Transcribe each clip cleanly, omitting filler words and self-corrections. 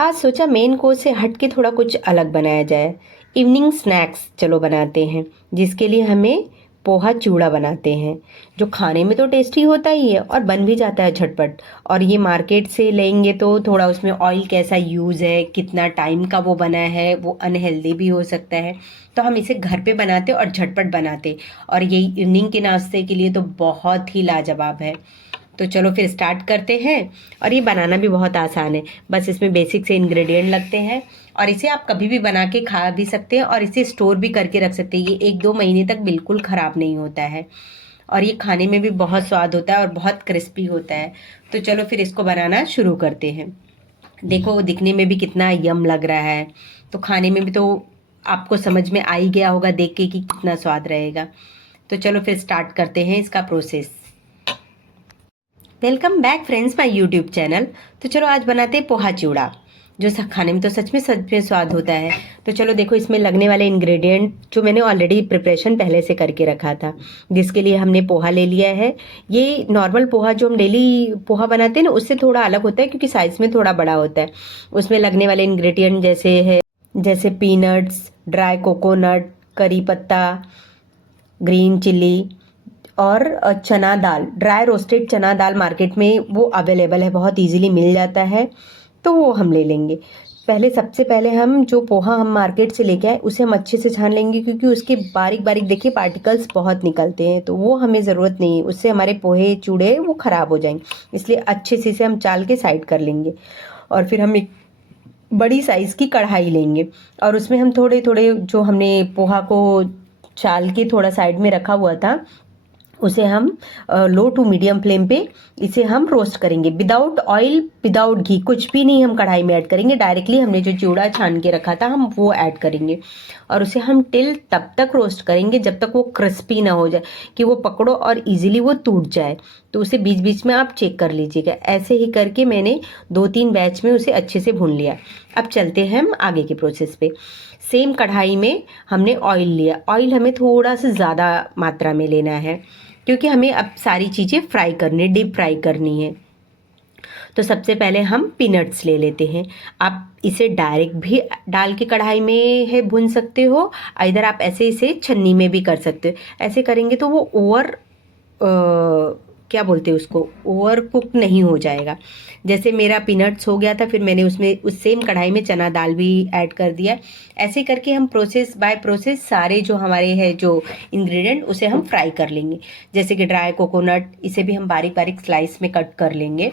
आज सोचा main course से हट के थोड़ा कुछ अलग बनाया जाए। इवनिंग स्नैक्स चलो बनाते हैं, जिसके लिए हमें पोहा चूड़ा बनाते हैं, जो खाने में तो टेस्टी होता ही है और बन भी जाता है झटपट। और ये मार्केट से लेंगे तो थोड़ा उसमें ऑयल कैसा यूज़ है, कितना टाइम का वो बना है, वो अनहेल्दी भी हो सकता है। तो हम इसे घर पे बनाते और झटपट बनाते, और ये इवनिंग के नाश्ते के लिए तो बहुत ही लाजवाब है। तो चलो फिर स्टार्ट करते हैं। और ये बनाना भी बहुत आसान है, बस इसमें बेसिक से इंग्रेडिएंट लगते हैं। और इसे आप कभी भी बना के खा भी सकते हैं और इसे स्टोर भी करके रख सकते हैं। ये 1-2 महीने तक बिल्कुल ख़राब नहीं होता है, और ये खाने में भी बहुत स्वाद होता है और बहुत क्रिस्पी होता है। तो चलो फिर इसको बनाना शुरू करते हैं। देखो वो दिखने में भी कितना यम लग रहा है, तो खाने में भी तो आपको समझ में आ ही गया होगा देख के कि कितना स्वाद रहेगा। तो चलो फिर स्टार्ट करते हैं इसका process. Welcome back friends my YouTube channel. तो चलो आज बनाते हैं पोहा चिवड़ा, जो खाने में तो सच में स्वाद होता है। तो चलो देखो इसमें लगने वाले इंग्रेडिएंट जो मैंने ऑलरेडी प्रिपरेशन पहले से करके रखा था, जिसके लिए हमने पोहा ले लिया है। ये नॉर्मल पोहा जो हम डेली पोहा बनाते हैं ना, उससे थोड़ा अलग होता है क्योंकि साइज़ में थोड़ा बड़ा होता है। उसमें लगने वाले इंग्रेडिएंट जैसे पीनट्स, ड्राई कोकोनट, करी पत्ता, ग्रीन चिल्ली और चना दाल, ड्राई रोस्टेड चना दाल मार्केट में वो अवेलेबल है, बहुत इजीली मिल जाता है, तो वो हम ले लेंगे। सबसे पहले हम जो पोहा हम मार्केट से लेके आए उसे हम अच्छे से छान लेंगे, क्योंकि उसके बारीक बारीक देखिए पार्टिकल्स बहुत निकलते हैं, तो वो हमें ज़रूरत नहीं है, उससे हमारे पोहे चूड़े वो ख़राब हो जाएंगे। इसलिए अच्छे से इसे हम चाल के साइड कर लेंगे। और फिर हम एक बड़ी साइज़ की कढ़ाई लेंगे, और उसमें हम थोड़े थोड़े जो हमने पोहा को चाल के थोड़ा साइड में रखा हुआ था, उसे हम लो टू मीडियम फ्लेम पे इसे हम रोस्ट करेंगे, विदाउट ऑयल विदाउट घी, कुछ भी नहीं हम कढ़ाई में ऐड करेंगे। डायरेक्टली हमने जो चिवड़ा छान के रखा था हम वो ऐड करेंगे, और उसे हम टिल तब तक रोस्ट करेंगे जब तक वो क्रिस्पी ना हो जाए, कि वो पकड़ो और इजीली वो टूट जाए। तो उसे बीच बीच में आप चेक कर लीजिएगा। ऐसे ही करके मैंने 2-3 बैच में उसे अच्छे से भून लिया। अब चलते हैं हम आगे के प्रोसेस पे। सेम कढ़ाई में हमने ऑयल लिया। ऑयल हमें थोड़ा सा ज़्यादा मात्रा में लेना है, क्योंकि हमें अब सारी चीज़ें फ्राई करनी, डीप फ्राई करनी है। तो सबसे पहले हम पीनट्स ले लेते हैं। आप इसे डायरेक्ट भी डाल के कढ़ाई में है भून सकते हो, इधर आप ऐसे इसे छन्नी में भी कर सकते हो। ऐसे करेंगे तो वो क्या बोलते हैं उसको, ओवर कुक नहीं हो जाएगा। जैसे मेरा पीनट्स हो गया था, फिर मैंने उसमें उस सेम कढ़ाई में चना दाल भी ऐड कर दिया। ऐसे करके हम प्रोसेस बाय प्रोसेस सारे जो हमारे हैं जो इंग्रेडिएंट उसे हम फ्राई कर लेंगे। जैसे कि ड्राई कोकोनट, इसे भी हम बारीक बारीक स्लाइस में कट कर लेंगे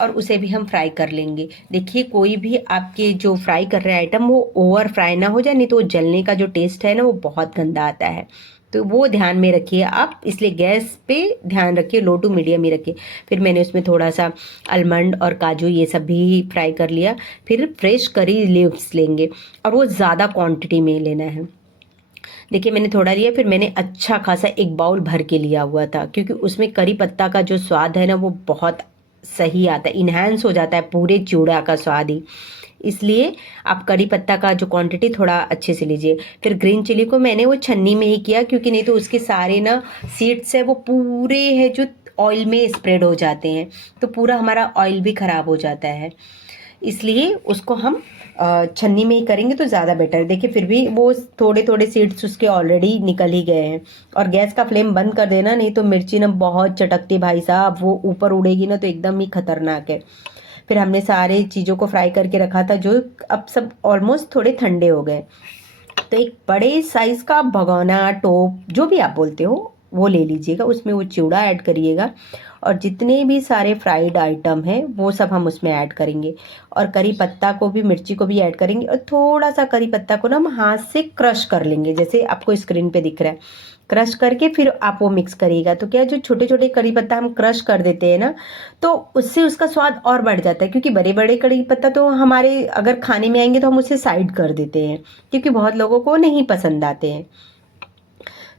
और उसे भी हम फ्राई कर लेंगे। देखिए कोई भी आपके जो फ्राई कर रहे आइटम वो ओवर फ्राई ना हो जाए, नहीं तो वो जलने का जो टेस्ट है ना वो बहुत गंदा आता है। तो वो ध्यान में रखिए आप, इसलिए गैस पे ध्यान रखिए, लो टू मीडियम ही रखिए। फिर मैंने उसमें थोड़ा सा आलमंड और काजू ये सब भी फ्राई कर लिया। फिर फ्रेश करी लीव्स लेंगे, और वो ज़्यादा क्वांटिटी में लेना है। देखिए मैंने थोड़ा लिया, फिर मैंने अच्छा खासा एक बाउल भर के लिया हुआ था, क्योंकि उसमें करी पत्ता का जो स्वाद है ना वो बहुत सही आता है, इन्हांस हो जाता है पूरे चिवड़ा का स्वाद ही। इसलिए आप करी पत्ता का जो क्वांटिटी थोड़ा अच्छे से लीजिए। फिर ग्रीन चिली को मैंने वो छन्नी में ही किया, क्योंकि नहीं तो उसके सारे ना सीड्स है वो पूरे है जो ऑयल में स्प्रेड हो जाते हैं, तो पूरा हमारा ऑयल भी ख़राब हो जाता है। इसलिए उसको हम छन्नी में ही करेंगे तो ज़्यादा बेटर है। देखिए फिर भी वो थोड़े थोड़े सीड्स उसके ऑलरेडी निकल ही गए हैं। और गैस का फ्लेम बंद कर देना, नहीं तो मिर्ची ना बहुत चटकती भाई साहब, वो ऊपर उड़ेगी ना तो एकदम ही खतरनाक है। फिर हमने सारे चीज़ों को फ्राई करके रखा था, जो अब सब ऑलमोस्ट थोड़े ठंडे हो गए। तो एक बड़े साइज़ का भगोना, टोप, जो भी आप बोलते हो वो ले लीजिएगा, उसमें वो चिवड़ा ऐड करिएगा, और जितने भी सारे फ्राइड आइटम हैं वो सब हम उसमें ऐड करेंगे। और करी पत्ता को भी, मिर्ची को भी ऐड करेंगे, और थोड़ा सा करी पत्ता को ना हम हाथ से क्रश कर लेंगे, जैसे आपको स्क्रीन पे दिख रहा है। क्रश करके फिर आप वो मिक्स करिएगा। तो क्या, जो छोटे छोटे करी पत्ता हम क्रश कर देते हैं ना, तो उससे उसका स्वाद और बढ़ जाता है, क्योंकि बड़े बड़े करी पत्ता तो हमारे अगर खाने में आएंगे तो हम उसे साइड कर देते हैं, क्योंकि बहुत लोगों को नहीं पसंद आते हैं।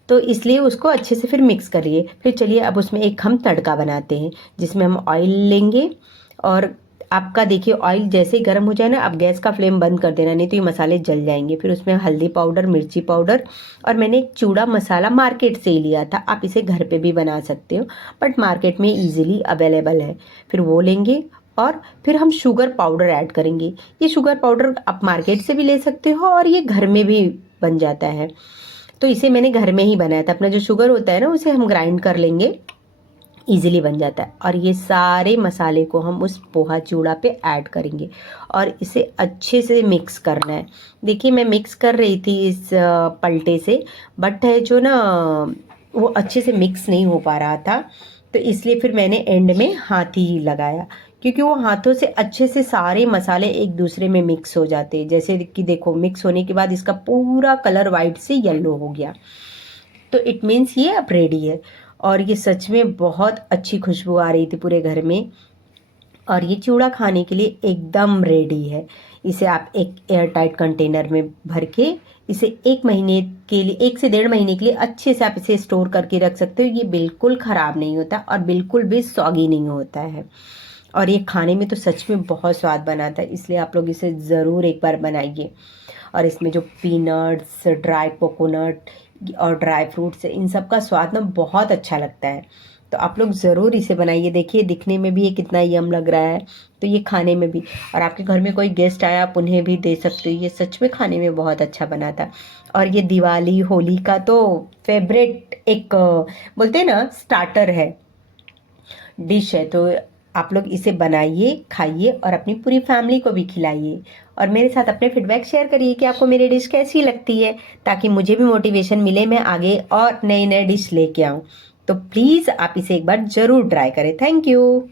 तो इसलिए उसको अच्छे से फिर मिक्स करिए। फिर चलिए अब उसमें एक हम तड़का बनाते हैं, जिसमें हम ऑयल लेंगे। और आपका देखिए ऑयल जैसे ही गर्म हो जाए ना, आप गैस का फ्लेम बंद कर देना, नहीं तो ये मसाले जल जाएंगे। फिर उसमें हल्दी पाउडर, मिर्ची पाउडर, और मैंने एक चूड़ा मसाला मार्केट से ही लिया था, आप इसे घर पे भी बना सकते हो, बट मार्केट में इजीली अवेलेबल है। फिर वो लेंगे, और फिर हम शुगर पाउडर ऐड करेंगे। ये शुगर पाउडर आप मार्केट से भी ले सकते हो और ये घर में भी बन जाता है। तो इसे मैंने घर में ही बनाया था। अपना जो शुगर होता है ना, उसे हम ग्राइंड कर लेंगे, इजीली बन जाता है। और ये सारे मसाले को हम उस पोहा चिवड़ा पे ऐड करेंगे और इसे अच्छे से मिक्स करना है। देखिए मैं मिक्स कर रही थी इस पलटे से, बट है जो ना वो अच्छे से मिक्स नहीं हो पा रहा था, तो इसलिए फिर मैंने एंड में हाथ ही लगाया, क्योंकि वो हाथों से अच्छे से सारे मसाले एक दूसरे में मिक्स हो जाते हैं। जैसे कि देखो, मिक्स होने के बाद इसका पूरा कलर वाइट से येलो हो गया, तो इट मीन्स ये अब रेडी है। और ये सच में बहुत अच्छी खुशबू आ रही थी पूरे घर में, और ये चिवड़ा खाने के लिए एकदम रेडी है। इसे आप एक एयर टाइट कंटेनर में भर के इसे 1 महीने के लिए, 1 से 1.5 महीने के लिए अच्छे से आप इसे स्टोर करके रख सकते हो। ये बिल्कुल ख़राब नहीं होता और बिल्कुल भी सॉगी नहीं होता है, और ये खाने में तो सच में बहुत स्वाद बनाता है। इसलिए आप लोग इसे ज़रूर एक बार बनाइए। और इसमें जो पीनट्स, ड्राई कोकोनट और ड्राई फ्रूट्स है, इन सब का स्वाद ना बहुत अच्छा लगता है। तो आप लोग ज़रूर इसे बनाइए। देखिए दिखने में भी ये कितना यम लग रहा है, तो ये खाने में भी, और आपके घर में कोई गेस्ट आया आप उन्हें भी दे सकते हो। ये सच में खाने में बहुत अच्छा बना था। और ये दिवाली होली का तो फेवरेट एक बोलते हैं ना स्टार्टर है, डिश है। तो आप लोग इसे बनाइए, खाइए और अपनी पूरी फैमिली को भी खिलाइए। और मेरे साथ अपने फीडबैक शेयर करिए कि आपको मेरी डिश कैसी लगती है, ताकि मुझे भी मोटिवेशन मिले, मैं आगे और नए नए डिश लेके आऊँ। तो प्लीज़ आप इसे एक बार ज़रूर ट्राई करें। Thank you.